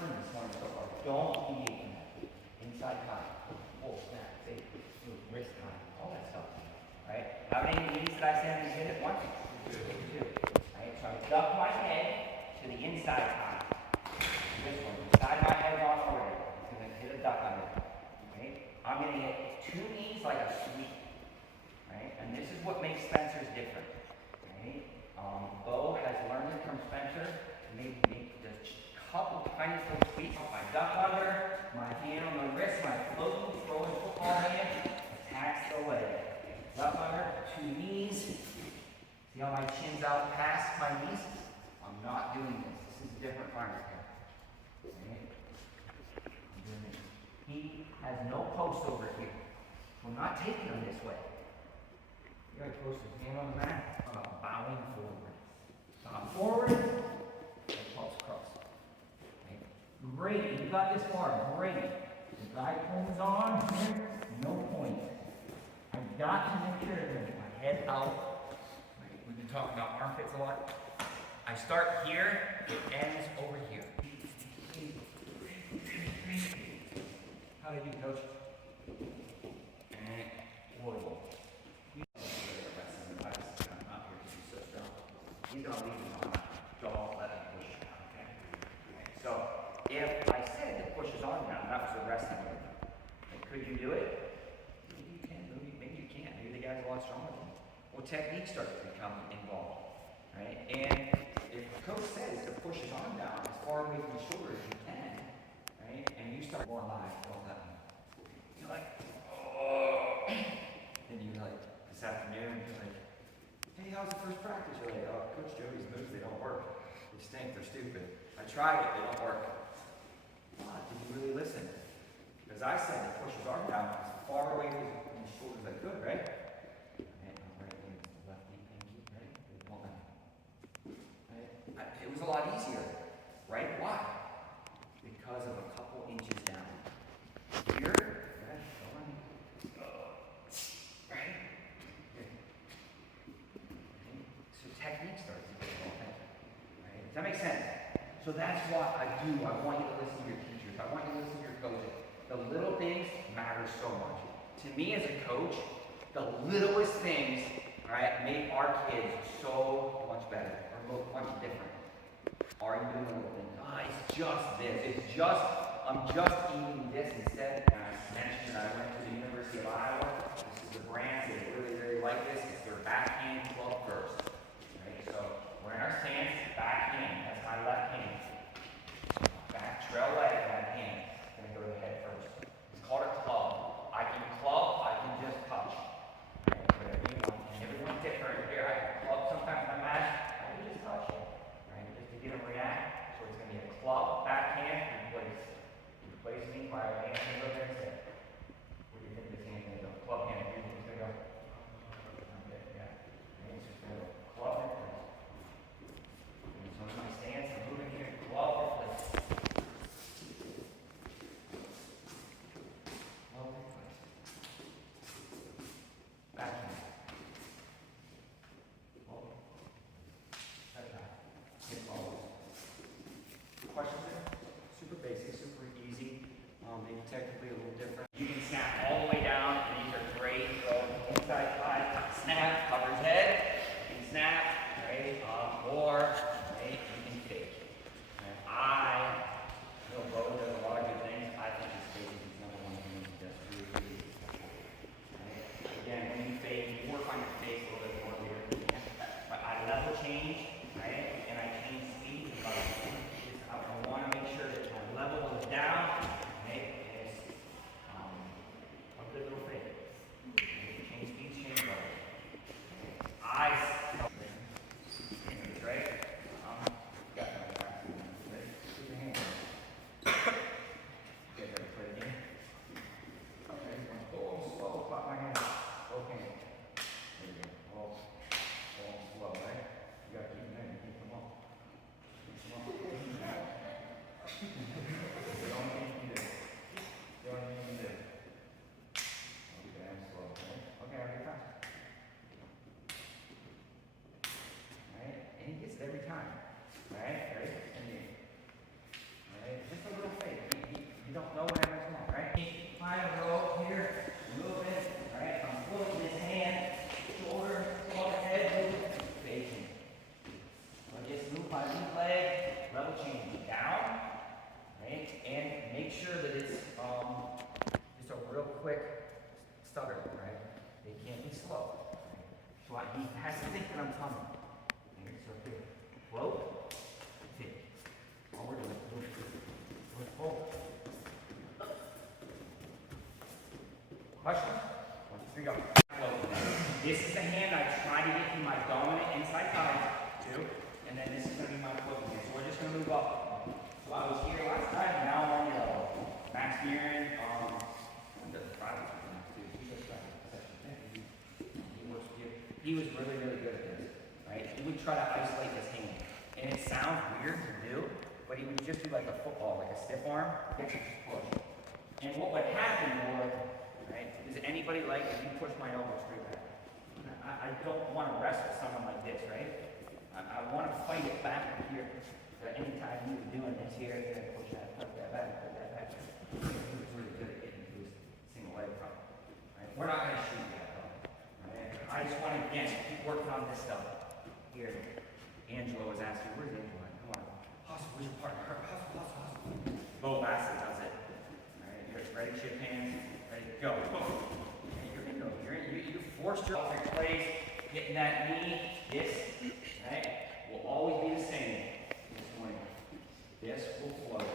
learned this one so far. Don't deviate from that. Inside tie, pull, snap, fake, move, wrist tie, all that stuff. Right? How many knees did I say I hit it once? Two. Right? So I duck my head to the inside tie. This one, the side of my head on over there. I'm going to hit a duck under. Right? I'm going to hit two knees like a sweep. Right? And this is what makes Spencer's different. Right? Bo has learned it from Spencer to make just a couple tiny little sweeps. My duck under, my hand on the wrist, my floating, throwing football hand, attacks the leg. Duck under, two knees. See how my chin's out past my knees? I'm not doing this. This is a different fighter here. Okay? I'm doing this. He has no post over here. I'm not taking him this way. You gotta post his hand on the mat, bowing forward. Bow forward, and pulse across. Okay? Great, you got this far, great. The guy comes on here, no point. I've got to make sure that I get my head out. Right? We've been talking about armpits a lot. I start here, it ends over here. How did you do, coach? Horrible. He's going to leave him on that. Don't let him push it down, okay? So, if I said the push is on now, that was the rest of it. Could you do it? Maybe you can, maybe you can't. Maybe the guy's a lot stronger than you. Well, technique starts to become involved, right? And if the coach says the push is on down as far away from the shoulder as you can, right? And you start more live, all that. You're like, oh. And you're like, this afternoon, you're like, hey, how's the first practice? You're like, oh, Coach Jody's moves, they don't work. They stink, they're stupid. I tried it, they don't work. Ah, did you really listen? Because I said the push his arm down as far away from his shoulders as I could, right? And right hand, left knee, pinky, right? It was a lot easier, right? Why? Because of a couple inches down. Here, right? So technique starts to get involved. Right? Does that make sense? So that's what I do. I want you to listen to your teachers. I want you to listen to your coaches. The little things matter so much. To me as a coach, the littlest things, right, make our kids so much better or much different. Are you doing the little things? It's just this. I'm just eating this instead. And I mentioned that I went to the University of Iowa. This is the brand. They really, really like this. It's their backhand club first. Right? So we're in our stance, backhand. That's my left hand. Back trail leg, right hand. Gonna go to the head first. It's called a club. I can club, I can just touch. Right? Whatever you want. And everyone's different. Here, I can club sometimes in my match. I can just touch it. Right? Just to get them react. So it's gonna be a club, backhand, replace. Replace me by a hand over there and say, where do you think this hand's gonna go? Club hand, where do you think it's gonna go? Okay, yeah. And it's just gonna go club and place. And so in my stance, I'm moving here, club or place. Questions there? Super basic, super easy, maybe technically a little different. You can snap all the way down, and these are great. Go inside five, snap, covers head, you can snap, right? Or right, you can fake. And I know Bo does a lot of good things. I think his fake is his number one thing he does really, really special. Right? Again, when you fake, you work on your face a little bit more here. But I level change, right? And I change speed. I want to make sure that my level is down, okay? Push. 1, 2, 3, go. This is the hand I try to get to my dominant inside thighs, 2, and then this is going to be my floating hand. So we're just going to move up. So I was here last time, and now I'm on your elbow. Max Murin, he was really, really good at this, right? He would try to isolate his hand. And it sounds weird to do, but he would just do like a football, like a stiff arm, push. And what would happen was, right, is anybody like if you push my elbow straight back? I don't want to wrestle someone like this, right? I want to fight it back here. So anytime he was doing this here, push that back. He was really good at getting to his single leg front. Right? We're not going to shoot that though. Right? I just want to, again, keep working on this stuff. Here, Angelo was asking, where's Angelo? Come on. Hustle, where's your partner? Hustle. Bo Bassett does it. Alright, you're ready, chip hands, ready, go. You're in, you forced your place, getting that knee, this, right, will always be the same. This one. This will float.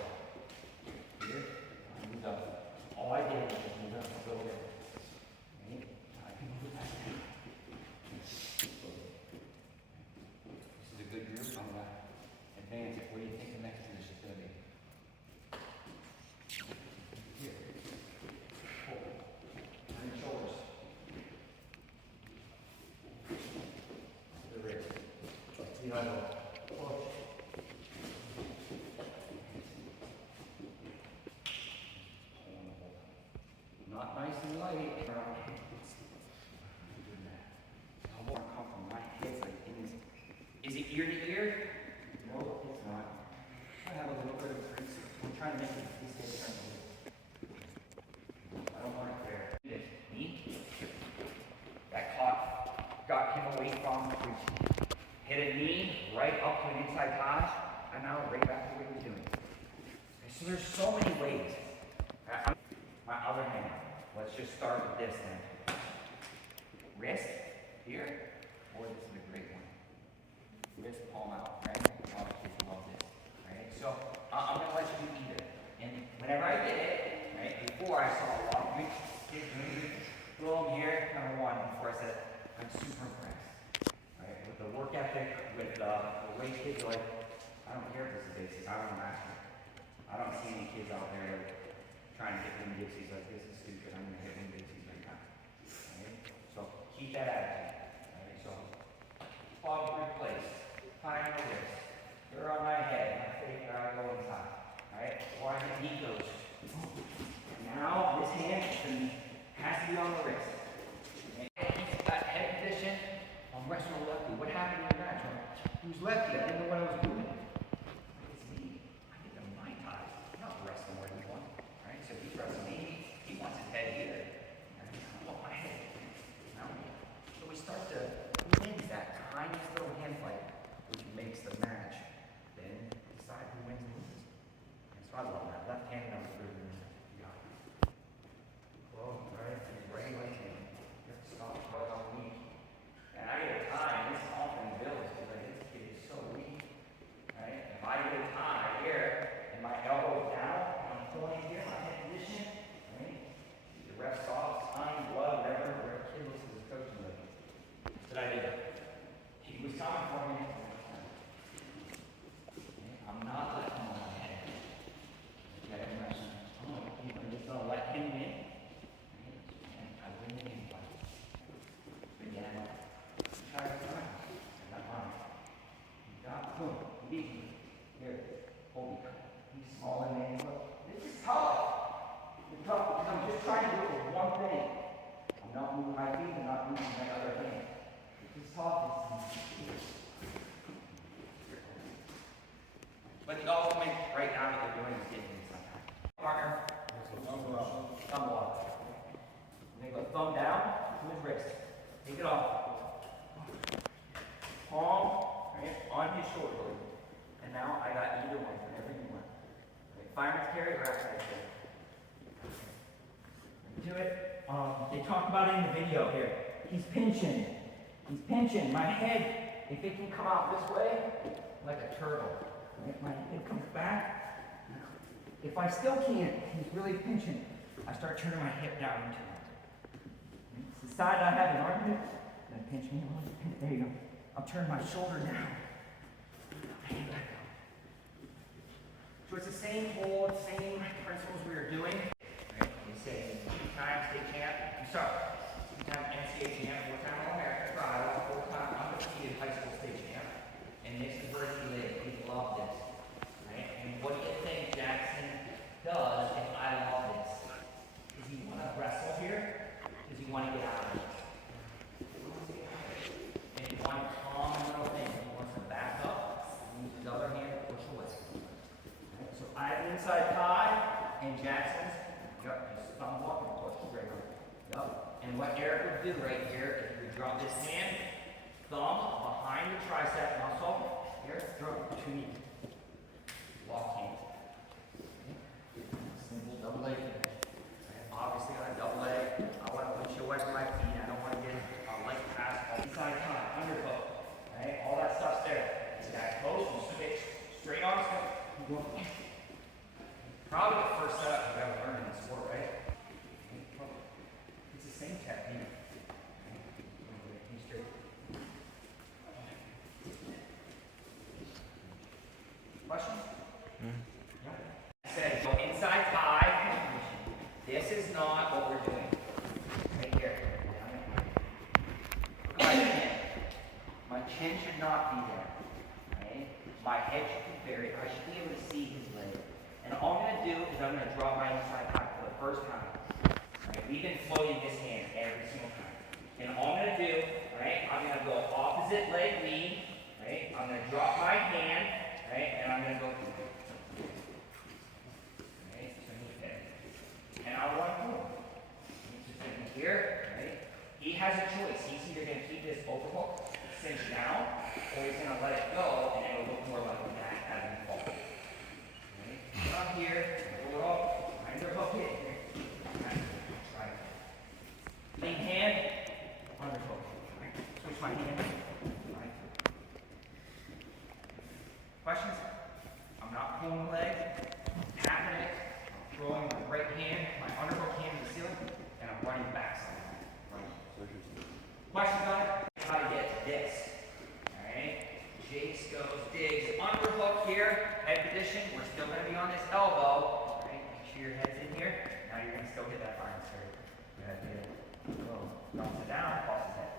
Here, I moved up. All I did was just move up a little bit. Right? I can move that down. This is a good group. I'm going to advance it. What do you think the next position is going to be? Here. Pull. Turn your shoulders. The wrist. The elbow. Push. Not nice and light. I want to come from my head like in his. Is it ear to ear? No, it's not. I have a little bit of crease. I'm trying to make his head turn a little. I don't want it there. Knee. That got him away from the crease. Hit a knee right up to an inside touch, and now right back to what he was doing. Okay, so there's so many ways. My other hand. Let's just start with this then. Wrist here. Boy, this is a great one. Wrist palm out, right? A lot of kids love this. Right? So I'm gonna let you do either. And whenever I did it, right, before I saw a lot of kids moving, boom here, number one, before I said it, I'm super impressed. Right? With the work ethic, with the way kids are like, I don't care if this is basic, I don't know master. I don't see any kids out there like trying to get wind dixies like this is stupid. I'm going to hit wind dixies right now. Right? So keep that attitude. Right? So palm in place, tying the wrist. They're on my head, my face, I go inside. Right? Or I get knee goes. Now this hand has to be on the wrist. And keep that head position. I'm wrestling lefty. What happened in the match? He was lefty. I didn't know what I was doing. It's me. I get the my ties. I'm not wrestling where he wants. Right? So he's wrestling me. He wants his head here. And I want my head. Now, so we start to win that tiniest little hand fight, which makes the match. Then decide who wins and loses. And so I love that. Left hand, that was really, really nice. You got it. Close, right? Right leg hand. You have to stop right on weak. And I get a tie, and this often builds because like, this kid is so weak. Right? If I get a tie here, and my elbow down, and I'm pulling here, my head position, right? The ref stops, time, blood, whatever, where a kid looks at his coach and like, that's what I did. He was coming for me. I'm not letting him on my head. Okay, I'm just gonna let him win. And I win the game fight. Again, try to run. I got mine. You got boom. Easy. Here. Holy crap. He's small and man. Look. This is tough. It's tough because I'm just trying to do it for one thing. I'm not moving my feet, I'm not moving my other hand. This is tough. But the ultimate right now that you're doing is getting inside. Partner. Thumb up. You're going to go thumb down to his wrist. Take it off. Palm right, on his shoulder blade. And now I got either one, whatever you want. Right, fireman's carry or outside carry. Do it. They talk about it in the video here. He's pinching. He's pinching. My head, if it can come out this way, like a turtle. If my head comes back, if I still can't, he's really pinching. I start turning my hip down into him. side I have an argument, then pinch me on. There you go. I'll turn my shoulder down. And back up. So it's the same hold, same principles we were doing. Right? You say 2-time state champ. I'm sorry. 2-time NCAA champ, 4-time All-American for Iowa, 4-time undefeated high school state champ. And this is where he lived. He loved this. Right? And what do you think Jackson does if I love this? Does he want to wrestle here? Does he want to get out of it? And he wants calm little thing. He wants to back up and use his other hand to push away. Right? So I have an inside tie, and Jackson's, just thumb up and push straight up. Yup. And what Eric would do right here is he would drop his hand, thumb behind the tricep muscle. Here, throw 2 knees. Walk hand. Simple double leg. Obviously, on a double leg, I want to push away from my feet. I don't want to get a light pass. Inside tie, underhook. Right? All that stuff's there. This guy close and switch. Straight arms. Probably the first setup you've ever learned in the sport, right? It's the same technique. Straight. Question? I said go inside tie. This is not what we're doing. Right here. My chin should not be there. Right? My head should be buried. I should be able to see his leg. And all I'm going to do is I'm going to drop my inside tie for the first time. Right? We've been floating this hand every single time. And all I'm going to do, right, I'm going to go opposite leg lead. Right? I'm going to drop my hand. Right? And I'm going to go through. Right? So knee pin. And I want to move. Here, right? He has a choice. He's either going to keep this overhook cinched down, or he's going to let it go, and it'll look more like a mat as we fall. Right? Come here, pull it up, underhook it. Right. Lean hand, underhook. Right. Switch my hand. Right. Questions? I'm not pulling the leg, I'm tapping it, I'm throwing my right hand, my underhook hand to the ceiling, and I'm running back. Questions on it? How to get to this. Alright? Jace goes, digs, underhook here, head position. We're still going to be on this elbow. Alright? Make sure your head's in here. Now you're going to still get that fine straight. Go ahead, get it. Dumps it down, tosses it.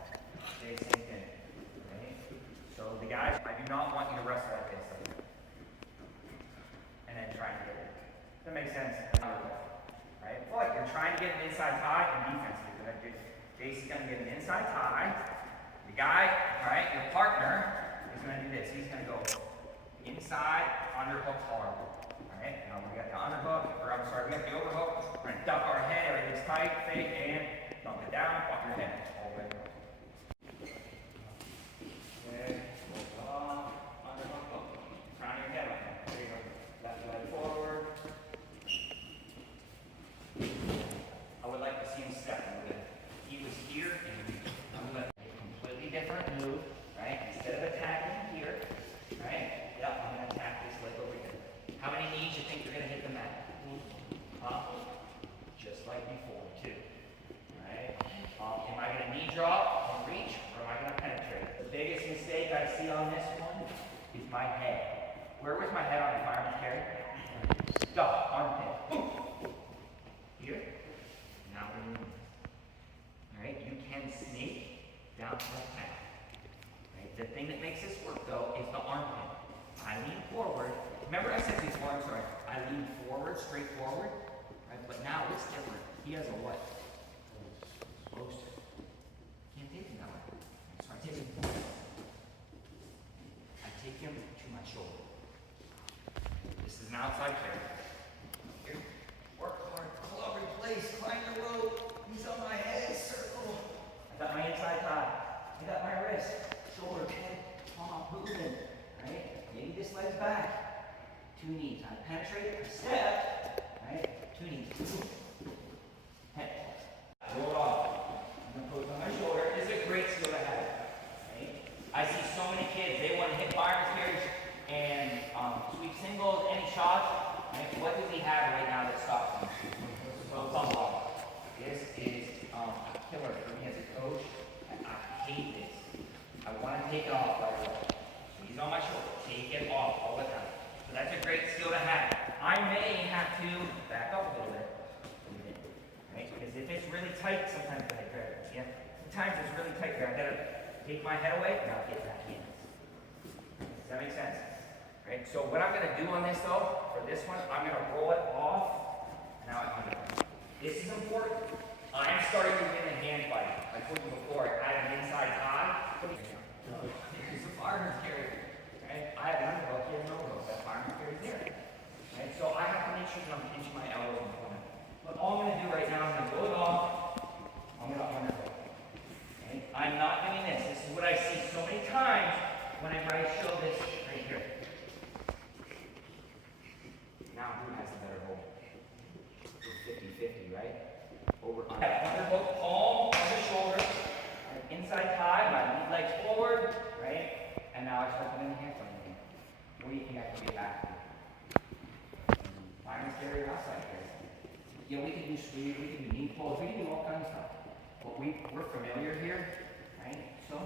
Jace, same thing. Alright? So the guys, I do not want you to wrestle like this. And then try and get it. Does that make sense? Right? But you're trying to get an inside tie and defense. You're going to do Jason's going to get an inside tie. The guy, right, your partner, is going to do this. He's going to go inside, underhook hard. Alright? Now we got the underhook, or I'm sorry, we got the overhook. We're going to duck our head, everything's tight, fake, and dump it down, pop your head all the way down. Okay, hold on, underhook, hook. Crown your head like that. There you go. Left leg forward. I would like to see him step a little bit. He was here, and I'm going to make a completely different move, right? Instead of attacking here, right? Yep, I'm going to attack this leg over here. How many knees do you think you're going to hit the mat? Just like before, too. Right? Am I going to knee drop and reach, or am I going to penetrate? The biggest mistake I see on this one is my head. Where was my head on the fireman's carry? Stop, armpit. Boom. Here. Now we're moving. Alright, you can snake down to the path. Right? The thing that makes this work though is the armpit. I lean forward. Remember I said before, I'm sorry. I lean forward, straight forward. Right? But now it's different. He has a what? Poster. Can't take him that way. So I take him forward. I take him to my shoulder. This is an outside carry. Here. Work hard. Club replace. Climb the rope. He's on my head. Circle. I got my inside tie. I got my wrist. Shoulder. Head. Palm. Moving. Right? Maybe this leg's back. 2 knees. I penetrate. I step. Right? 2 knees. Head. Roll it off. I'm going to put it on my shoulder. This is a great skill to have. Right? I see so many kids. They want to hit fireman's carries and sweep singles, any shots. Right? What do we have right now that stops them? Well, thumb ball. This is killer for me as a coach. I hate this. I want to take it off right away. He's on my shoulder. Take it off all the time. So that's a great skill to have. I may have to back up a little bit. Right? Because if it's really tight, sometimes I grab it. Yeah. Sometimes it's really tight here. I gotta take my head away and I'll get back in. Does that make sense? Right? So what I'm gonna do on this though, for this one, I'm gonna roll it off. Now I'm under. This is important. I'm starting to win the hand fight. I told you before, I have an inside tie. Because the fireman's carry. Right? I have an underhook, he has an overhook. That fireman's carry there. Right? So I have to make sure that I'm pinching my elbows in front of me. But all I'm going to do right now, I'm going to roll it off. I'm going to underhook. Okay? I'm not doing this. This is what I see so many times whenever I show this right here. Now who has the better hold? 50-50, right? Over under. Underhook, palm on the shoulder. Inside tie, my legs forward, right? And now I start putting the hands on the hand. What do you think I can get back to? Fireman's carry or outside carry? You know, we can do sweep, we can do knee pulls, we can do all kinds of stuff. But we're familiar here, right? So